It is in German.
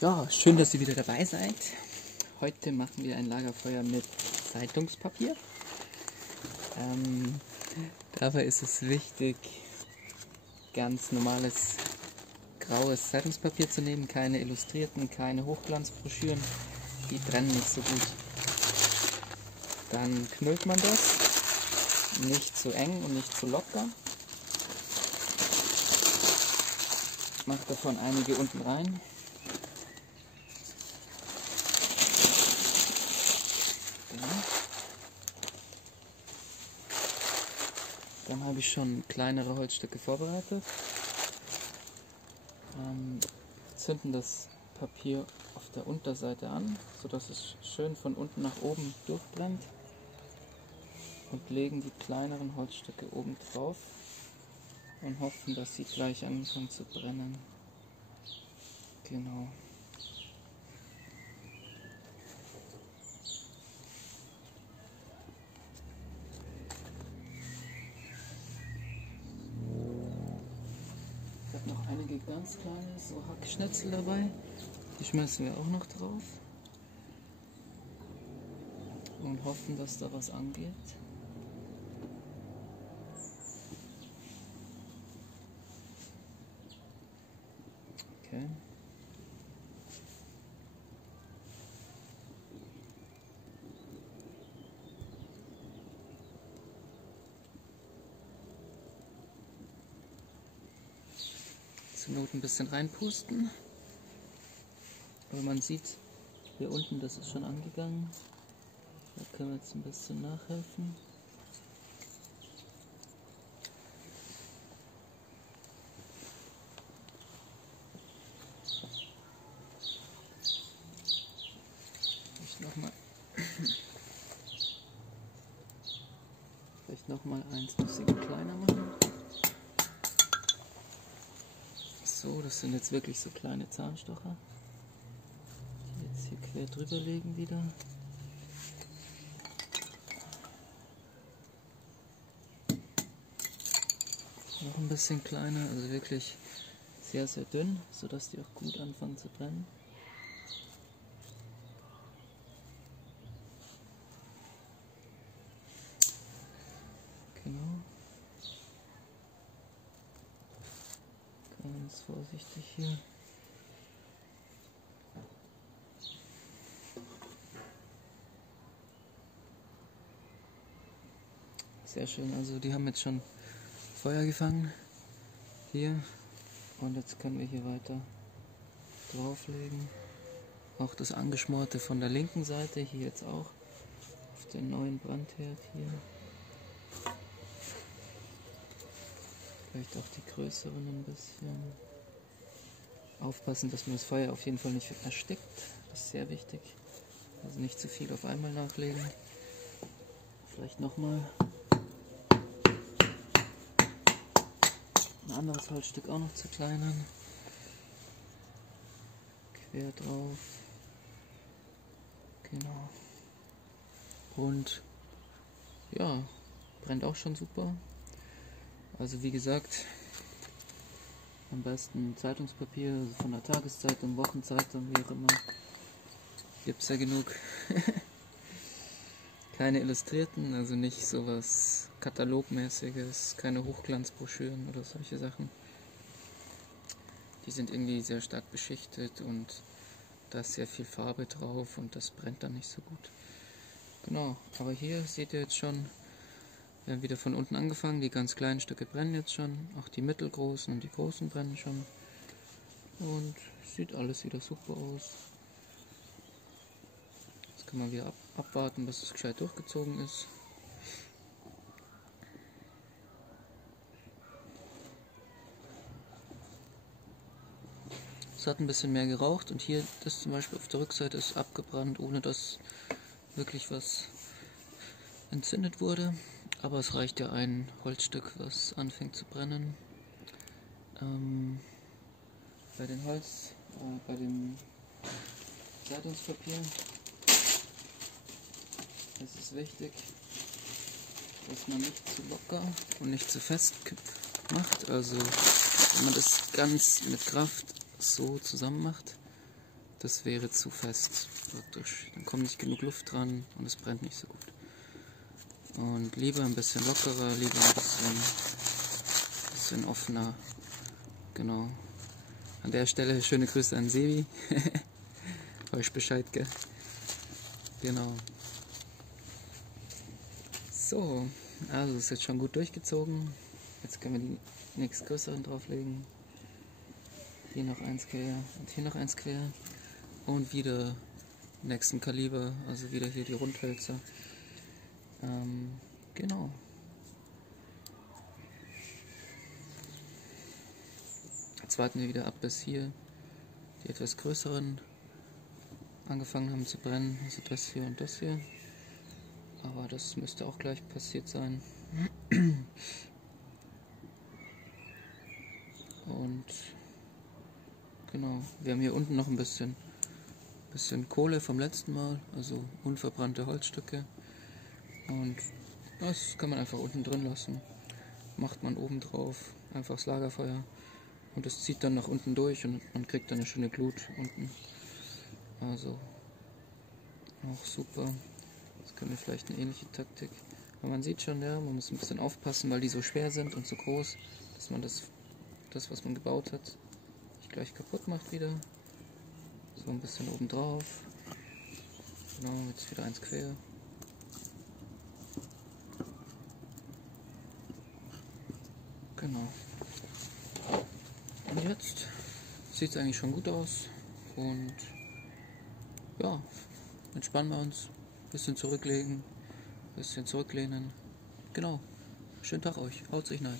Ja, schön, dass ihr wieder dabei seid. Heute machen wir ein Lagerfeuer mit Zeitungspapier. Dabei ist es wichtig, ganz normales graues Zeitungspapier zu nehmen, keine illustrierten, keine Hochglanzbroschüren, die brennen nicht so gut. Dann knüllt man das, nicht zu eng und nicht zu locker. Macht davon einige unten rein. Dann habe ich schon kleinere Holzstücke vorbereitet. Zünden das Papier auf der Unterseite an, sodass es schön von unten nach oben durchbrennt. Und legen die kleineren Holzstücke oben drauf und hoffen, dass sie gleich anfangen zu brennen. Genau. Ich habe noch einige ganz kleine, so Hackschnitzel dabei. Die schmeißen wir auch noch drauf. Und hoffen, dass da was angeht. Okay. Zur Not ein bisschen reinpusten. Aber man sieht hier unten, das ist schon angegangen. Da können wir jetzt ein bisschen nachhelfen. Vielleicht nochmal eins kleiner machen. So, das sind jetzt wirklich so kleine Zahnstocher, die jetzt hier quer drüber legen wieder. Noch ein bisschen kleiner, also wirklich sehr, sehr dünn, sodass die auch gut anfangen zu brennen. Genau. Ganz vorsichtig hier. Sehr schön, also die haben jetzt schon Feuer gefangen hier und jetzt können wir hier weiter drauflegen. Auch das angeschmorte von der linken Seite hier jetzt auch auf den neuen Brandherd hier. Vielleicht auch die größeren ein bisschen. Aufpassen, dass man das Feuer auf jeden Fall nicht erstickt. Das ist sehr wichtig. Also nicht zu viel auf einmal nachlegen. Vielleicht nochmal ein anderes Holzstück auch noch zerkleinern. Quer drauf. Genau. Und ja, brennt auch schon super. Also wie gesagt, am besten Zeitungspapier, also von der Tageszeitung, Wochenzeitung, wie auch immer. Gibt es ja genug. Keine Illustrierten, also nicht sowas Katalogmäßiges, keine Hochglanzbroschüren oder solche Sachen. Die sind irgendwie sehr stark beschichtet und da ist sehr viel Farbe drauf und das brennt dann nicht so gut. Genau, aber hier seht ihr jetzt schon, wir haben wieder von unten angefangen, die ganz kleinen Stücke brennen jetzt schon, auch die mittelgroßen und die großen brennen schon. Und sieht alles wieder super aus. Jetzt kann man wieder abwarten, bis es gescheit durchgezogen ist. Es hat ein bisschen mehr geraucht und hier, das zum Beispiel auf der Rückseite ist abgebrannt, ohne dass wirklich was entzündet wurde. Aber es reicht ja ein Holzstück, was anfängt zu brennen. Bei dem Zeitungspapier ist es wichtig, dass man nicht zu locker und nicht zu fest macht. Also wenn man das ganz mit Kraft so zusammen macht, das wäre zu fest praktisch. Dann kommt nicht genug Luft dran und es brennt nicht so gut. Und lieber ein bisschen lockerer, lieber ein bisschen offener. Genau. An der Stelle schöne Grüße an Sebi. Euch Bescheid, gell? Genau. So, also ist jetzt schon gut durchgezogen. Jetzt können wir die nächst größeren drauflegen. Hier noch eins quer und hier noch eins quer. Und wieder nächsten Kaliber, also wieder hier die Rundhölzer. Genau. Jetzt warten wir wieder ab, bis hier die etwas größeren angefangen haben zu brennen. Also das hier und das hier. Aber das müsste auch gleich passiert sein. Und genau, wir haben hier unten noch ein bisschen Kohle vom letzten Mal, also unverbrannte Holzstücke. Und das kann man einfach unten drin lassen. Macht man oben drauf, einfach das Lagerfeuer. Und es zieht dann nach unten durch und man kriegt dann eine schöne Glut unten. Also auch super. Jetzt können wir vielleicht eine ähnliche Taktik. Aber man sieht schon, ja, man muss ein bisschen aufpassen, weil die so schwer sind und so groß, dass man das was man gebaut hat, nicht gleich kaputt macht wieder. So ein bisschen oben drauf. Genau, jetzt wieder eins quer. Genau. Und jetzt sieht es eigentlich schon gut aus. Und ja, entspannen wir uns. Bisschen zurücklegen, bisschen zurücklehnen. Genau. Schönen Tag euch. Haut sich rein.